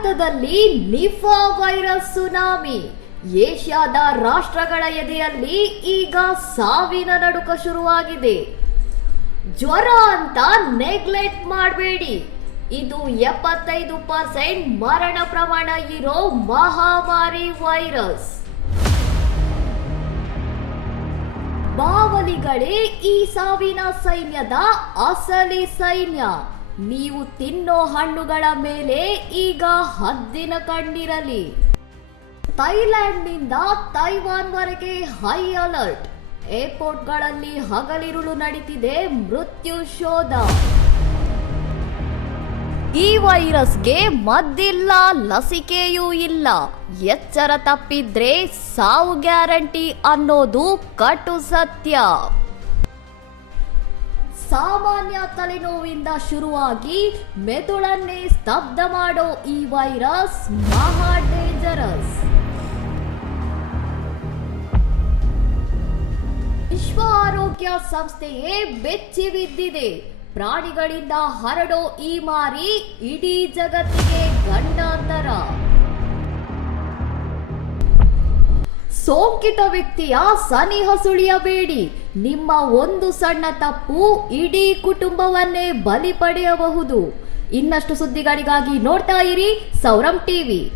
ಭಾರತದಲ್ಲಿ Nipah virus tsunami. ಏಷ್ಯಾದ ರಾಷ್ಟ್ರಗಳ ಎದೆಯಲ್ಲಿ ಈಗ ಸಾವಿನ ನಡುಕ ಶುರುವಾಗಿದೆ. ಜ್ವರ ಅಂತ ನೆಗ್ಲೆಕ್ಟ್ ಮಾಡಬೇಡಿ. ಇದು ಎಪ್ಪತ್ತೈದು ಪರ್ಸೆಂಟ್ ಮರಣ ಪ್ರಮಾಣ ಇರೋ ಮಹಾಮಾರಿ ವೈರಸ್. ಬಾವಲಿಗಳೇ ಈ ಸಾವಿನ ಸೈನ್ಯದ ಅಸಲಿ ಸೈನ್ಯ. ನೀವು ತಿನ್ನೋ ಹಣ್ಣುಗಳ ಮೇಲೆ ಈಗ ಹದ್ದಿನ ಕಣ್ಣಿರಲಿ. ಥೈಲ್ಯಾಂಡ್ನಿಂದ ತೈವಾನ್ವರೆಗೆ ಹೈ ಅಲರ್ಟ್. ಏರ್ಪೋರ್ಟ್ಗಳಲ್ಲಿ ಹಗಲಿರುಳು ನಡೀತಿದೆ ಮೃತ್ಯು ಶೋಧ. ಈ ವೈರಸ್ಗೆ ಮದ್ದಿಲ್ಲ, ಲಸಿಕೆಯೂ ಇಲ್ಲ. ಎಚ್ಚರ ತಪ್ಪಿದ್ರೆ ಸಾವು ಗ್ಯಾರಂಟಿ ಅನ್ನೋದು ಕಟು ಸತ್ಯ. ಸಾಮಾನ್ಯ ತಲೆನೋವಿಂದ ಶುರುವಾಗಿ ಮೆದುಳನ್ನೇ ಸ್ತಬ್ಧ ಮಾಡೋ ಈ ವೈರಸ್ ಮಹಾ ಡೇಂಜರಸ್ ವಿಶ್ವ ಆರೋಗ್ಯ ಸಂಸ್ಥೆಯೇ ಬೆಚ್ಚಿ ಬಿದ್ದಿದೆ. ಪ್ರಾಣಿಗಳಿಂದ ಹರಡೋ ಈ ಮಾರಿ ಇಡೀ ಜಗತ್ತಿಗೆ ಗಂಡಾಂತರ. ಸೋಂಕಿತ ವ್ಯಕ್ತಿಯ ಸನಿಹ ಸುಳಿಯಬೇಡಿ. ನಿಮ್ಮ ಒಂದು ಸಣ್ಣ ತಪ್ಪು ಇಡೀ ಕುಟುಂಬವನ್ನೇ ಬಲಿ ಪಡೆಯಬಹುದು. ಇನ್ನಷ್ಟು ಸುದ್ದಿಗಳಿಗಾಗಿ ನೋಡ್ತಾ ಇರಿ ಸೌರಂ ಟಿವಿ.